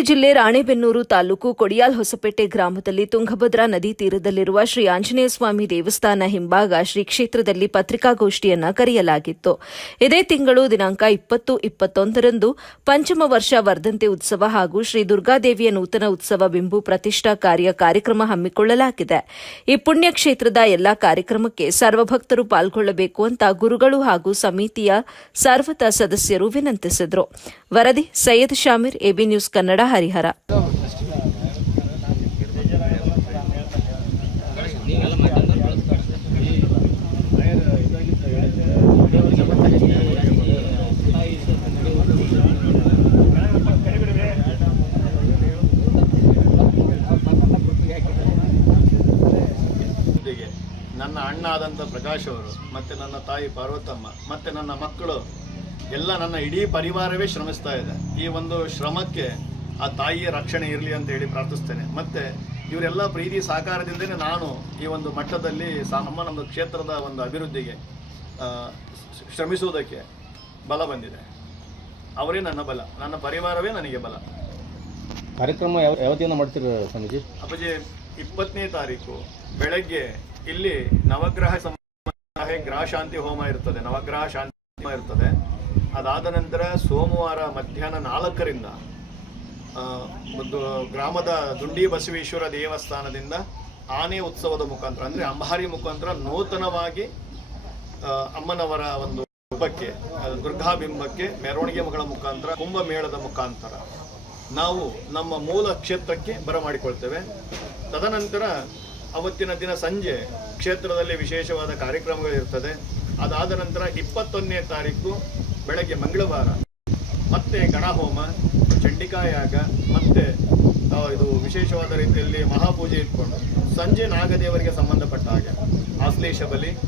ಜಿಲ್ಲೆ ರಾಣೆಬೆನ್ನೂರು ತಾಲೂಕು ಕೊಡಿಯಾಲ್ ಹೊಸಪೇಟೆ ಗ್ರಾಮದಲ್ಲಿ ತುಂಗಭದ್ರಾ ನದಿ ತೀರದಲ್ಲಿರುವ ಶ್ರೀ ಆಂಜನೇಯ ಸ್ವಾಮಿ ದೇವಸ್ಥಾನ ಹಿಂಭಾಗ ಶ್ರೀ ಕ್ಷೇತ್ರದಲ್ಲಿ ಪತ್ರಿಕಾಗೋಷ್ಠಿಯನ್ನ ಕರೆಯಲಾಗಿತ್ತು. ಇದೇ ತಿಂಗಳು ದಿನಾಂಕ ಇಪ್ಪತ್ತು ಇಪ್ಪತ್ತೊಂದರಂದು ಪಂಚಮ ವರ್ಷ ವರ್ಧಂತಿ ಉತ್ಸವ ಹಾಗೂ ಶ್ರೀ ದುರ್ಗಾದೇವಿಯ ನೂತನ ಉತ್ಸವ ಬಿಂಬು ಪ್ರತಿಷ್ಠಾ ಕಾರ್ಯ ಕಾರ್ಯಕ್ರಮ ಹಮ್ಮಿಕೊಳ್ಳಲಾಗಿದೆ. ಈ ಪುಣ್ಯ ಕ್ಷೇತ್ರದ ಎಲ್ಲಾ ಕಾರ್ಯಕ್ರಮಕ್ಕೆ ಸರ್ವಭಕ್ತರು ಪಾಲ್ಗೊಳ್ಳಬೇಕು ಅಂತ ಗುರುಗಳು ಹಾಗೂ ಸಮಿತಿಯ ಸರ್ವತ ಸದಸ್ಯರು ವಿನಂತಿಸಿದರು. ವರದಿ ಸೈಯದ್ ಶಾಮೀರ್, ಎಬಿ ನ್ಯೂಸ್ ಕನ್ನಡ ಹರಿಹರ. ನನ್ನ ಅಣ್ಣ ಆದಂಥ ಪ್ರಕಾಶ್ ಅವರು, ಮತ್ತು ನನ್ನ ತಾಯಿ ಪಾರ್ವತಮ್ಮ, ಮತ್ತು ನನ್ನ ಮಕ್ಕಳು, ಎಲ್ಲ ನನ್ನ ಇಡೀ ಪರಿವಾರವೇ ಶ್ರಮಿಸ್ತಾ ಇದೆ. ಈ ಒಂದು ಶ್ರಮಕ್ಕೆ ಆ ತಾಯಿಯ ರಕ್ಷಣೆ ಇರಲಿ ಅಂತ ಹೇಳಿ ಪ್ರಾರ್ಥಿಸ್ತೇನೆ. ಮತ್ತೆ ಇವರೆಲ್ಲ ಪ್ರೀತಿ ಸಹಕಾರದಿಂದಲೇ ನಾನು ಈ ಒಂದು ಮಟ್ಟದಲ್ಲಿ ನಮ್ಮ ನಮ್ಮ ಕ್ಷೇತ್ರದ ಒಂದು ಅಭಿವೃದ್ಧಿಗೆ ಶ್ರಮಿಸುವುದಕ್ಕೆ ಬಲ ಬಂದಿದೆ. ಅವರೇ ನನ್ನ ಬಲ. ನನ್ನ ಪರಿವಾರವೇ ನನಗೆ ಬಲ. ಕಾರ್ಯಕ್ರಮ ಯಾವ ಯಾವತ್ತಿಂದ ಮಾಡ್ತೀರ ಸ್ವಾಮೀಜಿ? ಅಪ್ಪಾಜಿ ಇಪ್ಪತ್ತನೇ ತಾರೀಕು ಬೆಳಗ್ಗೆ ಇಲ್ಲಿ ನವಗ್ರಹ ಸಮ ಗ್ರಹ ಶಾಂತಿ ಹೋಮ ಇರ್ತದೆ. ನವಗ್ರಹ ಶಾಂತಿ ಹೋಮ ಇರ್ತದೆ. ಅದಾದ ನಂತರ ಸೋಮವಾರ ಮಧ್ಯಾಹ್ನ ನಾಲ್ಕರಿಂದ ಒಂದು ಗ್ರಾಮದ ದುಂಡಿ ಬಸವೇಶ್ವರ ದೇವಸ್ಥಾನದಿಂದ ಆನೆ ಉತ್ಸವದ ಮುಖಾಂತರ, ಅಂದ್ರೆ ಅಂಬಾರಿ ಮುಖಾಂತರ ನೂತನವಾಗಿ ಅಮ್ಮನವರ ಒಂದು ಹಬ್ಬಕ್ಕೆ ದುರ್ಗಾಬಿಂಬಕ್ಕೆ ಮೆರವಣಿಗೆ ಮಗಳ ಮುಖಾಂತರ, ಕುಂಭಮೇಳದ ಮುಖಾಂತರ ನಾವು ನಮ್ಮ ಮೂಲ ಕ್ಷೇತ್ರಕ್ಕೆ ಬರಮಾಡಿಕೊಳ್ತೇವೆ ತದನಂತರ ಅವತ್ತಿನ ದಿನ ಸಂಜೆ ಕ್ಷೇತ್ರದಲ್ಲಿ ವಿಶೇಷವಾದ ಕಾರ್ಯಕ್ರಮಗಳಿರ್ತದೆ ಅದಾದ ನಂತರ ಇಪ್ಪತ್ತೊಂದನೇ ತಾರೀಕು, ಬೆಳಗ್ಗೆ ಮಂಗಳವಾರ ಮತ್ತೆ ಗಣಹೋಮ, ಚಂಡಿಕಾಯಾಗ ಮತ್ತೆ ಇದು ವಿಶೇಷವಾದ ರೀತಿಯಲ್ಲಿ ಮಹಾಪೂಜೆ ಇಟ್ಕೊಂಡು ಸಂಜೆ ನಾಗದೇವರಿಗೆ ಸಂಬಂಧಪಟ್ಟ ಹಾಗೆ. ಆಶ್ಲೇಷ ಬಲಿ